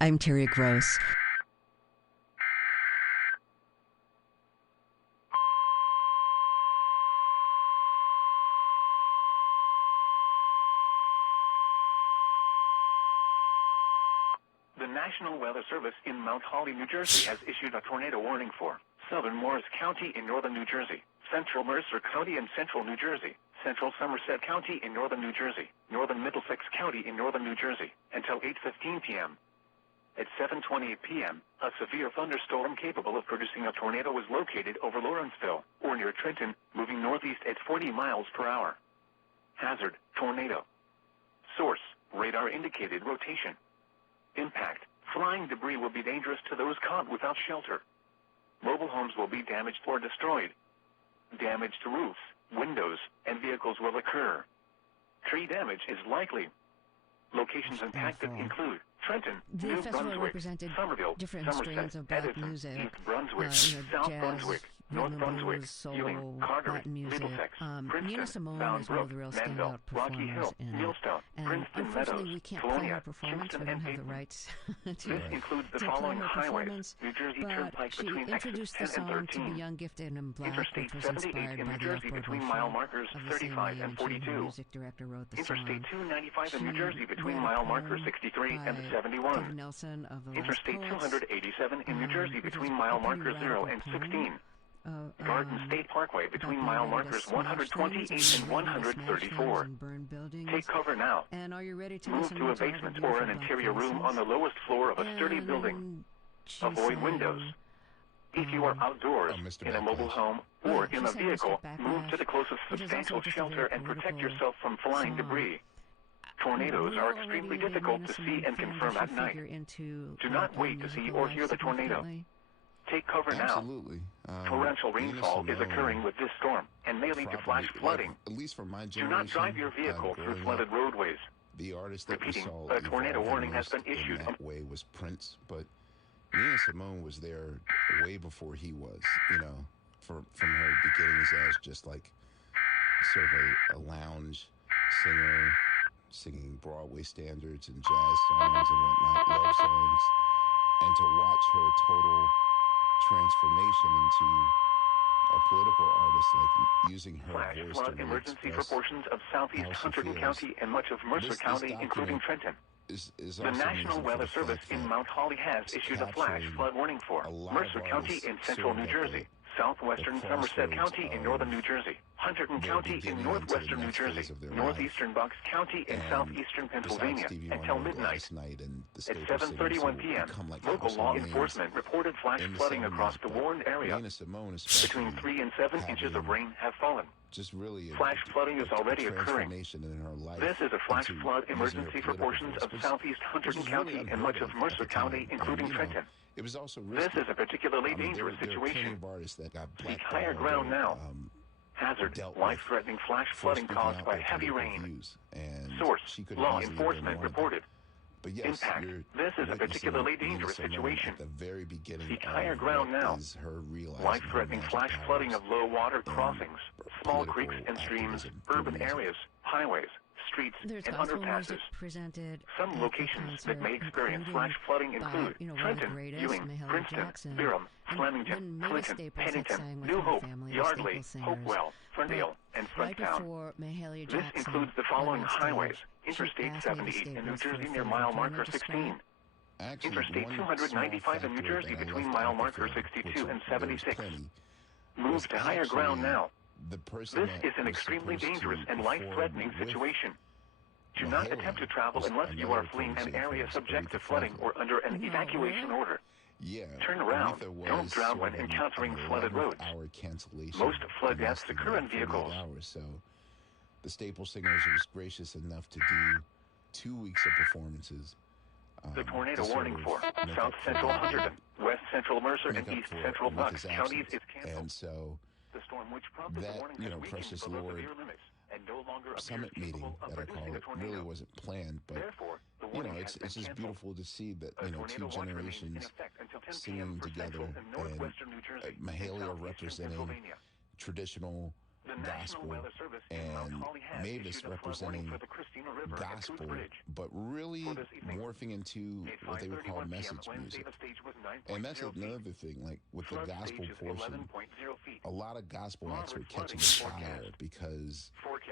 I'm Terry Gross. The National Weather Service in Mount Holly, New Jersey has issued a tornado warning for southern Morris County in northern New Jersey, central Mercer County in central New Jersey, central Somerset County in northern New Jersey, northern Middlesex County in northern New Jersey, until 8:15 p.m. At 7:28 p.m., a severe thunderstorm capable of producing a tornado was located over Lawrenceville, or near Trenton, moving northeast at 40 miles per hour. Hazard, tornado. Source, radar indicated rotation. Impact, flying debris will be dangerous to those caught without shelter. Mobile homes will be damaged or destroyed. Damage to roofs, windows, and vehicles will occur. Tree damage is likely. Locations impacted include Trenton, The New festival Brunswick, represented Somerville, different Somerset, strains of black Edison, music, East Brunswick, jazz, South Brunswick, North rhythm and Brunswick, blues, soul, Ewing, Carteret, Latin music. Middlesex, Nina Princeton, Simone Bound is one of Brook, the real Manville, standout Rocky performers Hill, in it. Millstone, And Princeton unfortunately, Meadows, we can't play her Colonia, performance. Kingston, We don't and have the Dayton. rights This to includes the play following her highways: performance, New Jersey but Turnpike she between exits introduced the 10 and song to 13. Be Young, Gifted, and Black, Interstate which was 78 inspired in by New the Jersey off-Broadway between mile show markers of the same 35 name, and and she, the 42. music director, wrote the Interstate song. 295 in New She Jersey between read a mile markers poem 63 and by 71. David Nelson of the Last Interstate Poets, 287 in New Jersey which was between a mile pretty markers 0 radical and poem, 16. Garden State Parkway between about mile being ready to markers smash 128 things and ready to smash things 134. and burn buildings. Take cover now. And are you ready to Move listen to a to all the basement beautiful or an black interior room voices? on the lowest floor of a sturdy And building. she Avoid sang, windows. If you are outdoors, Mr. in a mobile Backlash. home, Yeah, or she in a sang vehicle, Mr. move to the closest which is also substantial just a very shelter and protect political yourself from flying song. debris. Tornadoes We're are already extremely a big difficult Nina to see Simone and fan. confirm Does at she night. figure into Do not wait to see musical or life hear the tornado. significantly? Take cover now. Absolutely. Torrential Nina rainfall is Simone occurring with this storm and may lead to flash probably, flooding. like, at least for my Do generation, not drive your vehicle through growing flooded up, roadways. the artist that we Repeating, saw a tornado evolve warning the has been most issued. in that way was Prince, but Nina Simone was there way before he was, from her beginnings as just like sort of a lounge singer, singing Broadway standards and jazz songs and whatnot, love songs, and to watch her total transformation into a political artist, like using her Flash voice flood to really emergency for express portions of southeast how she Hunterdon feels. County and much of Mercer This County, including document Trenton. is The also National amazing for Weather the Service fact in that Mount Holly has it's issued a flash capturing flood warning for a lot Mercer of County artists in central sort New of at Jersey, Southwestern the Somerset crossroads County in of northern New Jersey, Hunterdon their County in beginning northwestern into New the next Jersey, phase of their northeastern Bucks County in And southeastern Pennsylvania besides Stevie until Wonder midnight. last night and the At Staples Singers, 7:31 who p.m., become like local law household names enforcement reported flash in the flooding 70s, across the but warned area. Nina Simone especially Between 3 and 7 inches of having rain have fallen. just really Flash flooding is already occurring. transformation in her life. This is a flash into flood using her emergency for political portions voice, of which- southeast which Hunterdon is County really and much of unheard Mercer at the County, time. including And, Trenton. it was also This risky. is a particularly I mean, dangerous there are plenty situation. of artists that got Seek higher blackballed ground or, now. Hazard, dealt with life-threatening flash for flooding speaking caused out by their heavy political rain. views. And Source, she could have law easily been enforcement one of them. reported. But yes, Impact. you're This is a witnessing particularly Nina dangerous Simone situation. at the very beginning Seek of higher ground what now. is her realizing Life-threatening her flash magic flooding powers of low-water in crossings, small political creeks and streams, activism through urban music. areas, highways, streets, There's and gospel underpasses. music presented Some at locations the that may concert, experience including flash flooding by, include one of the Trenton, greatest, Ewing, Mahalia Princeton, Jackson. Byram, And Flemington, then Mavis Clinton, Staples had Pennington, sang with New her Hope, family, the Yardley, Staples Singers. Hopewell, Ferndale, and Right Fredtown. before Mahalia This Jackson includes the went following on stage, highways: she Interstate asked Mavis 78 in New Staples for a Jersey near favor. mile Can you marker describe 16. Actually, Interstate one 295 in New small factor Jersey that I between left mile out marker before, 62 which and there was 76. plenty, Move was to higher ground actually now. the person This that is an was extremely supposed dangerous to and perform life-threatening with situation. Do not Mahalia attempt to travel was unless you are another fleeing an person area from subject to Aretha flooding Franklin. or under an No, evacuation really? order. Yeah, Turn around. Aretha Don't was drown when sort of encountering an flooded roads. 11-hour cancellation Most flood in less deaths than occur in 48 vehicles. hours, so the Staples Singers was gracious enough to do 2 weeks of performances. The tornado to sort warning of for make South up Central for, Hunterdon, West Central Mercer, make and up East for Central Aretha's Bucks counties absence. is canceled. And so The storm which prompted the that, warning you has know, weakened precious below Lord severe limits and no longer appears summit meeting capable of that I producing call a it tornado. really wasn't planned, but Therefore, the you warning know, has it's been just canceled. beautiful to see that, A you know, tornado two watch remains in generations effect until 10 singing p.m. for together central and and northwestern New Jersey, and Mahalia southeastern representing Pennsylvania. traditional The National gospel Weather Service in Mount and Holly has Mavis issued a flood warning representing for the Christina River at gospel, Coos Bridge. but really For this evening, morphing into at what they would call 5:31 p.m. message Wednesday, music. the stage was 9.0 And that's feet. another thing, like with the Flood gospel stage is portion, 11.0 feet. a lot of gospel acts were Moderate flooding catching forecast. fire because Forecast.